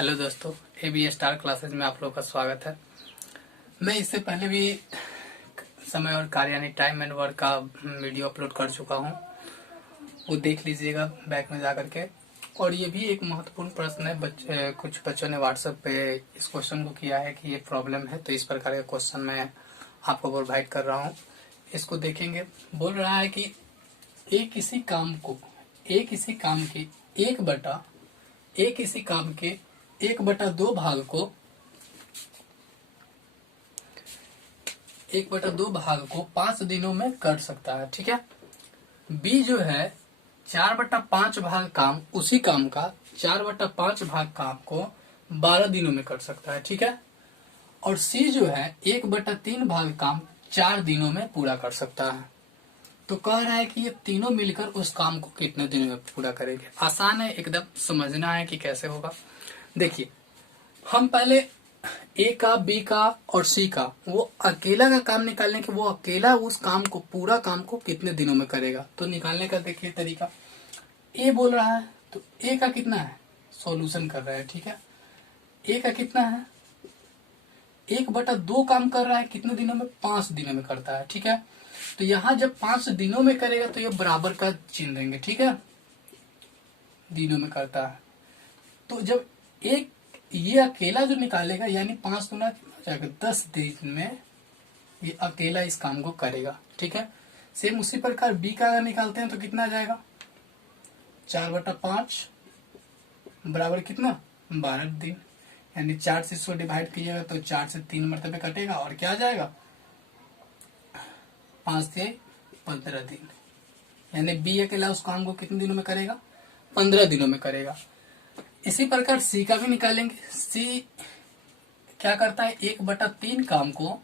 Hello दोस्तों, AB star classes में आप लोगों का स्वागत है। मैं इससे पहले भी समय और कार्य यानी टाइम एंड वर्क का वीडियो अपलोड कर चुका हूं, वो देख लीजिएगा बैक में जाकर के। और ये भी एक महत्वपूर्ण प्रश्न है, कुछ बच्चों ने व्हाट्सएप पे इस क्वेश्चन को किया है कि ये प्रॉब्लम है, तो इस प्रकार का क्वेश्चन मैं आपको प्रोवाइड कर रहा हूँ। इसको देखेंगे। बोल रहा है कि एक किसी काम के 1/2 भाग को 5 दिनों में कर सकता है। ठीक है। बी जो है 4/5 भाग काम, उसी काम का 4/5 भाग काम को 12 दिनों में कर सकता है। ठीक है। और सी जो है 1/3 भाग काम 4 दिनों में पूरा कर सकता है। तो कह रहा है कि ये तीनों मिलकर उस काम को कितने दिनों में पूरा करेंगे। आसान है, एकदम समझना है कि कैसे होगा। देखिए, हम पहले ए का, बी का और सी का वो अकेला का काम निकालने के, वो अकेला उस काम को, पूरा काम को कितने दिनों में करेगा। तो निकालने का देखिए तरीका। ए बोल रहा है तो ए का कितना है, सॉल्यूशन कर रहा है। ठीक है। ए का कितना है, 1/2 काम कर रहा है, कितने दिनों में, 5 दिनों में करता है। ठीक है। तो यहां जब 5 दिनों में करेगा तो ये बराबर का चिन्ह देंगे। ठीक है। दिनों में करता है तो जब एक ये अकेला जो निकालेगा, यानी 5 गुना हो जाएगा 10 दिन में ये अकेला इस काम को करेगा। ठीक है। सेम उसी प्रकार बी का अगर निकालते हैं तो कितना आ जाएगा, 4/5 बराबर कितना, 12 दिन। यानी 4 से इसको डिवाइड कीजिएगा तो 4 से 3 मरतबे कटेगा और क्या आ जाएगा, 5 से 15 दिन। यानी बी अकेला उस काम को कितने दिनों में करेगा, 15 दिनों में करेगा। इसी प्रकार सी का भी निकालेंगे। सी क्या करता है, 1/3 काम को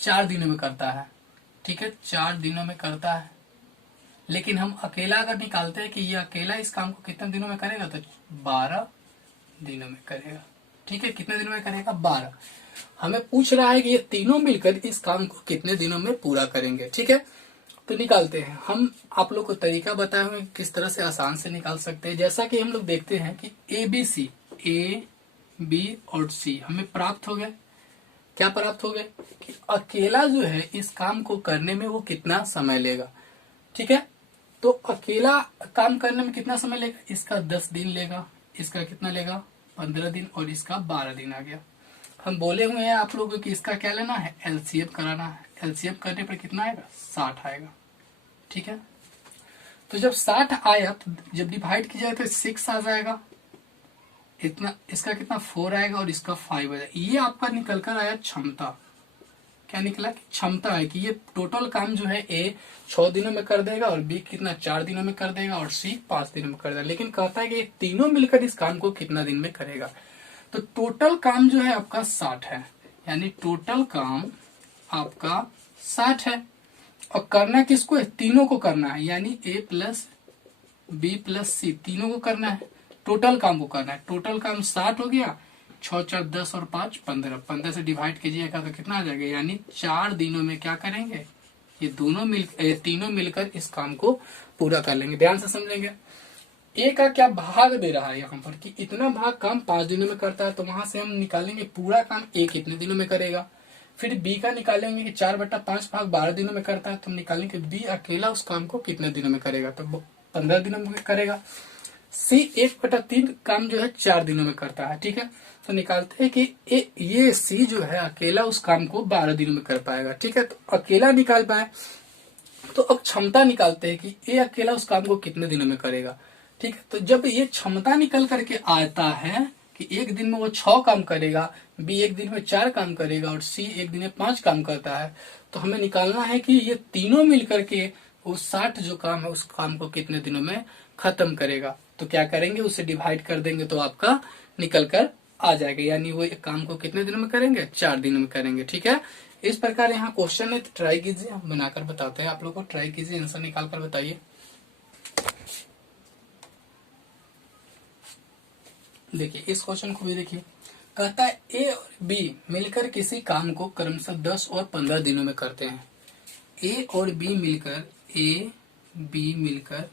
4 दिनों में करता है। ठीक है, 4 दिनों में करता है। लेकिन हम अकेला अगर निकालते हैं कि ये अकेला इस काम को कितने दिनों में करेगा, तो 12 दिनों में करेगा। ठीक है, कितने दिनों में करेगा, 12। हमें पूछ रहा है कि ये तीनों मिलकर इस काम को कितने दिनों में पूरा करेंगे। ठीक है, तो निकालते हैं। हम आप लोग को तरीका बताए हुए किस तरह से आसान से निकाल सकते हैं। जैसा कि हम लोग देखते हैं कि ए बी और सी हमें प्राप्त हो गए। क्या प्राप्त हो गए कि अकेला जो है इस काम को करने में वो कितना समय लेगा। ठीक है। तो अकेला काम करने में कितना समय लेगा, इसका 10 दिन लेगा, इसका कितना लेगा, 15 दिन, और इसका 12 दिन आ गया। हम बोले हुए हैं आप लोगों को कि इसका क्या लेना है, एलसीएम कराना है। एलसीएम करने पर कितना आएगा, 60 आएगा। ठीक है। तो जब 60 आया तो जब डिवाइड किया तो 6 आ जाएगा, इतना, इसका कितना 4 आएगा और इसका 5 आएगा। ये आपका निकल कर आया क्षमता। क्या निकला कि क्षमता है कि ये टोटल काम जो है ए 6 दिनों में कर देगा और बी कितना 4 दिनों में कर देगा और सी 5 दिनों में कर देगा। लेकिन कहता है कि ये तीनों मिलकर इस काम को कितना दिन में करेगा। तो टोटल काम जो है आपका 60 है, यानी टोटल काम आपका 60 है। और करना किसको है, तीनों को करना है, यानी ए प्लस बी प्लस सी तीनों को करना है, टोटल काम को करना है। टोटल काम 60 हो गया, 6 4 10 और 5 15, 15 से डिवाइड कीजिएगा तो कितना आ जाएगा, यानी 4 दिनों में क्या करेंगे, ये तीनों मिलकर इस काम को पूरा कर लेंगे। ध्यान से समझेंगे। ए का क्या भाग दे रहा है यहाँ पर कि इतना भाग काम 5 दिनों में करता है, तो वहां से हम निकालेंगे पूरा काम ए कितने दिनों में करेगा। फिर बी का निकालेंगे कि 4/5 भाग 12 दिनों में करता है, तो हम निकालेंगे बी अकेला उस काम को कितने दिनों में करेगा, तो 15 दिनों में करेगा। सी 1/3 काम जो है 4 दिनों में करता है। ठीक है। तो निकालते हैं कि ये सी जो है अकेला उस काम को 12 दिनों में कर पाएगा। ठीक है। तो अकेला निकाल पाए तो अब क्षमता निकालते हैं कि ए अकेला उस काम को कितने दिनों में करेगा। ठीक है। तो जब ये क्षमता निकल करके आता है कि एक दिन में वो 6 काम करेगा, बी एक दिन में 4 काम करेगा और सी एक दिन में 5 काम करता है, तो हमें निकालना है कि ये तीनों मिलकर के वो 60 जो काम है उस काम को कितने दिनों में खत्म करेगा। तो क्या करेंगे, उसे डिवाइड कर देंगे तो आपका निकल कर आ जाएगा, यानी वो एक काम को कितने दिनों में करेंगे, 4 दिनों में करेंगे। ठीक है। इस प्रकार यहाँ क्वेश्चन है, तो ट्राई कीजिए, हम बनाकर बताते हैं आप लोग को। ट्राई कीजिए, आंसर निकाल कर बताइए। देखिए इस क्वेश्चन को भी देखिए। कहता है ए और बी मिलकर किसी काम को क्रमशः 10 और 15 दिनों में करते हैं। ए और बी मिलकर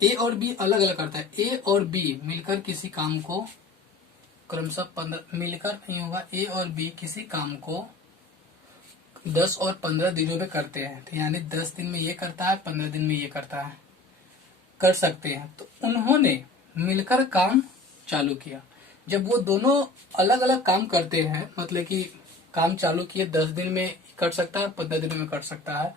ए और बी अलग अलग करता है। ए और बी मिलकर किसी काम को क्रमशः 15 मिलकर नहीं होगा, ए और बी किसी काम को 10 और 15 दिनों में करते हैं। तो यानी 10 दिन में ये करता है, 15 दिन में ये करता है, कर सकते हैं। तो उन्होंने मिलकर काम चालू किया। जब वो दोनों अलग अलग काम करते हैं, मतलब कि काम चालू किए, 10 दिन में कर सकता है, 15 दिन में कर सकता है,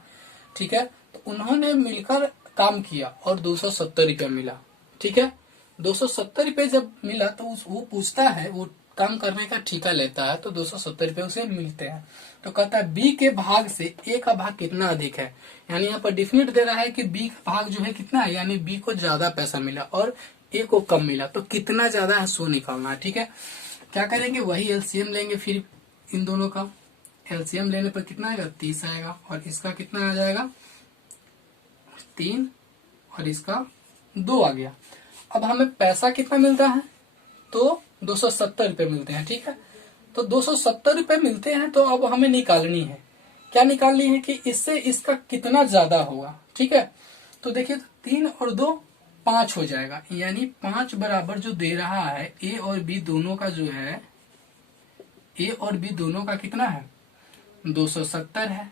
ठीक है। तो उन्होंने मिलकर काम किया और 270 रुपया मिला, ठीक है। 270 रुपये जब मिला तो वो पूछता है, वो काम करने का ठेका लेता है, तो 270 रुपये उसे मिलते हैं। तो कहता है बी के भाग से ए का भाग कितना अधिक है। यानी यहाँ पर डिफिनिट दे रहा है कि बी का भाग जो है कितना है, यानी बी को ज्यादा पैसा मिला और ए को कम मिला। तो कितना ज्यादा है सो निकालना है, ठीक है। क्या करेंगे, वही एलसीएम लेंगे। फिर इन दोनों का एलसीएम लेने पर कितना आएगा, 30 आएगा। और इसका कितना आ जाएगा, 3, और इसका 2 आ गया। अब हमें पैसा कितना मिलता है, तो 270 रुपये मिलते हैं, ठीक है। तो 270 रुपये मिलते हैं, तो अब हमें निकालनी है, क्या निकालनी है कि इससे इसका कितना ज्यादा होगा, ठीक है। तो देखिए 3 और 2 5 हो जाएगा, यानी 5 बराबर जो दे रहा है ए और बी दोनों का जो है, ए और बी दोनों का कितना है, 270 है,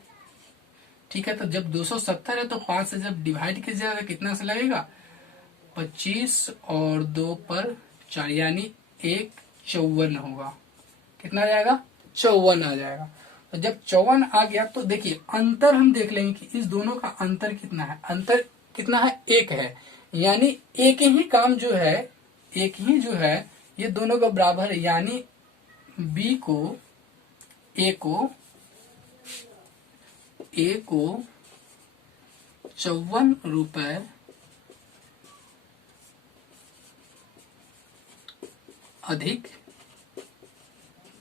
ठीक है। तो जब 270 है तो 5 से जब डिवाइड कीजिएगा तो कितना से लगेगा, 25 और 2 पर 4, यानी 154 होगा। कितना आ जाएगा, 54 आ जाएगा। तो जब 54 आ गया तो देखिए अंतर हम देख लेंगे कि इस दोनों का अंतर कितना है। अंतर कितना है, 1 है। यानी एक ही काम जो है, एक ही जो है, ये दोनों का बराबर है। यानी बी को ए को 54 रुपए अधिक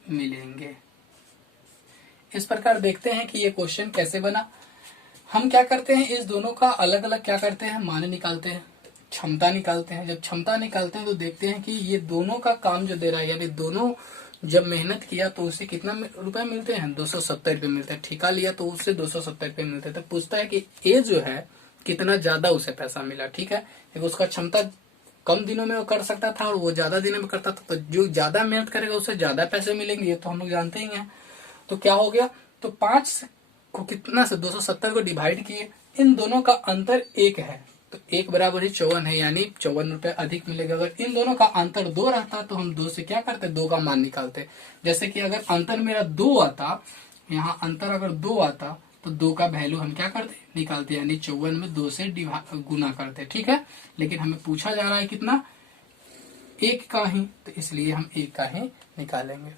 मिलेंगे। इस प्रकार देखते हैं कि ये क्वेश्चन कैसे बना। हम क्या करते हैं, इस दोनों का अलग अलग क्या करते हैं, मान निकालते हैं, क्षमता निकालते हैं। जब क्षमता निकालते हैं तो देखते हैं कि ये दोनों का काम जो दे रहा है, यानी दोनों जब मेहनत किया तो उसे कितना रुपए मिलते हैं, 270 रुपये मिलते हैं। ठेका लिया तो उससे 270 रुपये मिलते हैं। तो पूछता है कि ए जो है कितना ज्यादा उसे पैसा मिला, ठीक है। उसका क्षमता कम दिनों में वो कर सकता था और वो ज्यादा दिनों में करता था, तो जो ज्यादा मेहनत करेगा उसे ज्यादा पैसे मिलेंगे, ये तो हम लोग जानते ही हैं। तो क्या हो गया, तो 5 को कितना से 270 को डिवाइड किए, इन दोनों का अंतर 1 है, तो 1 बराबर ही 54 है, यानी 54 रुपए अधिक मिलेगा। अगर इन दोनों का अंतर 2 रहता तो हम 2 से क्या करते, 2 का मान निकालते। जैसे कि अगर अंतर मेरा 2 आता, यहाँ अंतर अगर 2 आता तो 2 का वैल्यू हम क्या करते, निकालते, यानी 54 में 2 से गुना करते, ठीक है। लेकिन हमें पूछा जा रहा है कितना, 1 का ही, तो इसलिए हम 1 का ही निकालेंगे।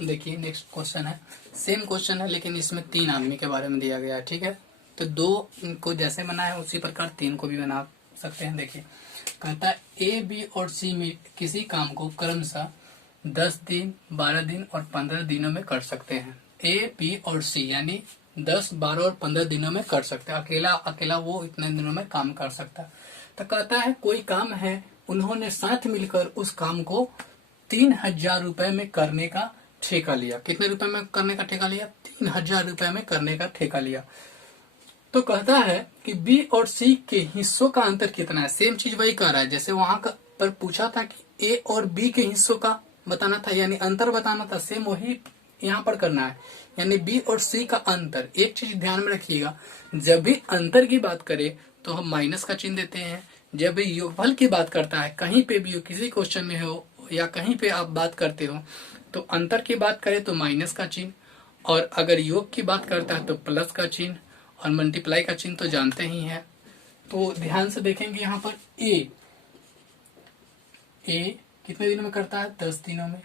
देखिए नेक्स्ट क्वेश्चन है, सेम क्वेश्चन है लेकिन इसमें 3 आदमी के बारे में दिया गया है, ठीक है। तो 2 को जैसे बना है उसी प्रकार 3 को भी बना सकते हैं। देखिए कहता है ए बी और सी में किसी काम को क्रमशः 10 दिन 12 दिन और 15 दिनों में कर सकते हैं। ए बी और सी यानी 10 12 और 15 दिनों में कर सकते हैं। अकेला अकेला वो इतने दिनों में काम कर सकता है। तो कहता है कोई काम है, उन्होंने साथ मिलकर उस काम को 3000 रुपए में करने का ठेका लिया। कितने रुपए में करने का ठेका लिया, 3000 रुपए में करने का ठेका लिया। तो कहता है कि बी और सी के हिस्सों का अंतर कितना है। सेम चीज वही कह रहा है जैसे वहां पर पूछा था कि ए और बी के हिस्सों का बताना था, यानी अंतर बताना था। सेम वही यहाँ पर करना है, यानी बी और सी का अंतर। एक चीज ध्यान में रखिएगा, जब भी अंतर की बात करे तो हम माइनस का चिन्ह देते हैं। जब भी योगफल की बात करता है, कहीं पे भी हो, किसी क्वेश्चन में हो या कहीं पे आप बात करते हो, तो अंतर की बात करें तो माइनस का चिन्ह, और अगर योग की बात करता है तो प्लस का चिन्ह, और मल्टीप्लाई का चिन्ह तो जानते ही हैं। तो ध्यान से देखेंगे यहाँ पर ए कितने दिनों में करता है, 10 दिनों में।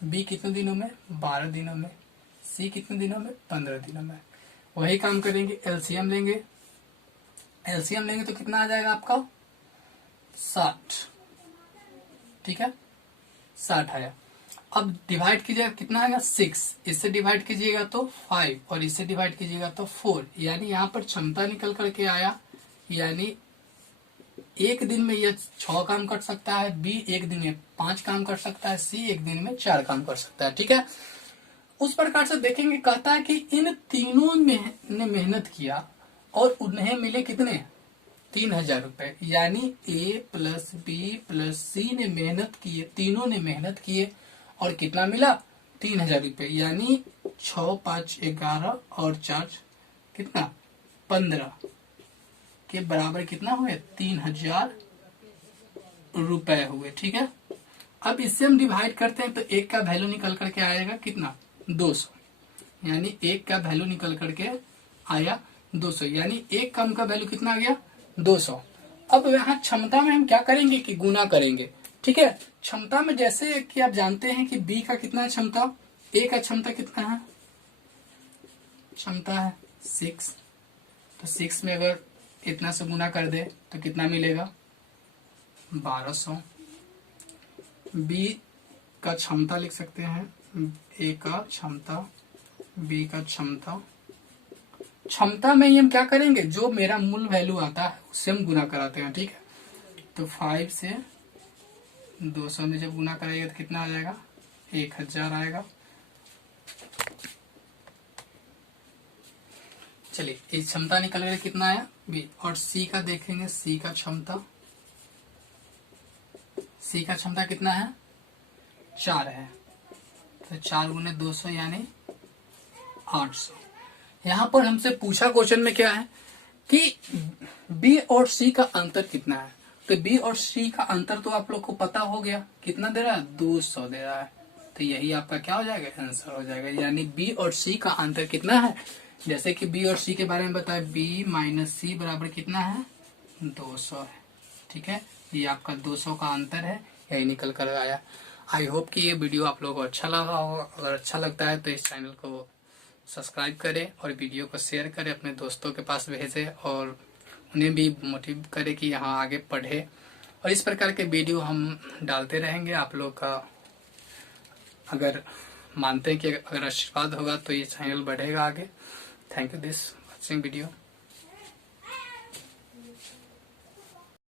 बी कितने दिनों में, 12 दिनों में। सी कितने दिनों में, 15 दिनों में। वही काम करेंगे, एलसीएम लेंगे। एलसीएम लेंगे तो कितना आ जाएगा आपका, 60, ठीक है, 60 आया। अब डिवाइड कीजिएगा, कितना आएगा, 6। इससे डिवाइड कीजिएगा तो 5 और इससे डिवाइड कीजिएगा तो 4। यानी यहाँ पर क्षमता निकल करके आया, यानी एक दिन में ये 6 काम कर सकता है, बी एक दिन में 5 काम कर सकता है, सी एक दिन में 4 काम कर सकता है, ठीक है। उस प्रकार से देखेंगे, कहता है कि इन तीनों ने मेहनत किया और उन्हें मिले कितने 3,000 रुपए। यानी ए प्लस बी प्लस सी ने मेहनत किए, तीनों ने मेहनत किए और कितना मिला 3,000 रुपए। यानी 6, 5, 11 और 4 कितना 15 के बराबर कितना हुए 3,000 रुपए हुए। ठीक है, अब इससे हम डिवाइड करते हैं तो एक का वैल्यू निकल करके आएगा कितना 200। यानी एक का वैल्यू निकल करके आया 200, यानी एक कम का वैल्यू कितना आ गया 200। अब यहाँ क्षमता में हम क्या करेंगे कि गुना करेंगे। ठीक है, क्षमता में जैसे कि आप जानते हैं कि बी का कितना है क्षमता, ए का क्षमता कितना है, क्षमता है 6, तो 6 में अगर इतना से गुना कर दे तो कितना मिलेगा 1200। बी का क्षमता लिख सकते हैं, ए का क्षमता, बी का क्षमता। क्षमता में ही हम क्या करेंगे, जो मेरा मूल वैल्यू आता है उससे हम गुना कराते हैं। ठीक है, तो 5 से 200 में जब गुना कराएगा तो कितना आ जाएगा 1,000 आएगा। चलिए, इस क्षमता निकल गया कितना आया बी। और सी का देखेंगे, सी का क्षमता, सी का क्षमता कितना है 4 है, तो 4 गुने 200 यानी 800। यहाँ पर हमसे पूछा क्वेश्चन में क्या है कि बी और सी का अंतर कितना है। तो बी और सी का अंतर तो आप लोग को पता हो गया, कितना दे रहा है 200 दे रहा है, तो यही आपका क्या हो जाएगा आंसर हो जाएगा। यानी बी और सी का अंतर कितना है, जैसे कि बी और सी के बारे में बताया, बी माइनस सी बराबर कितना है 200 है। ठीक है, ये आपका 200 का अंतर है, यही निकल कर आया। आई होप कि ये वीडियो आप लोगों को अच्छा लगा हो। अगर अच्छा लगता है तो इस चैनल को सब्सक्राइब करें और वीडियो को शेयर करें, अपने दोस्तों के पास भेजें और उन्हें भी मोटिव करें कि यहाँ आगे पढ़े। और इस प्रकार के वीडियो हम डालते रहेंगे। आप लोग का अगर मानते हैं कि अगर आशीर्वाद होगा तो ये चैनल बढ़ेगा आगे। Thank you this watching video.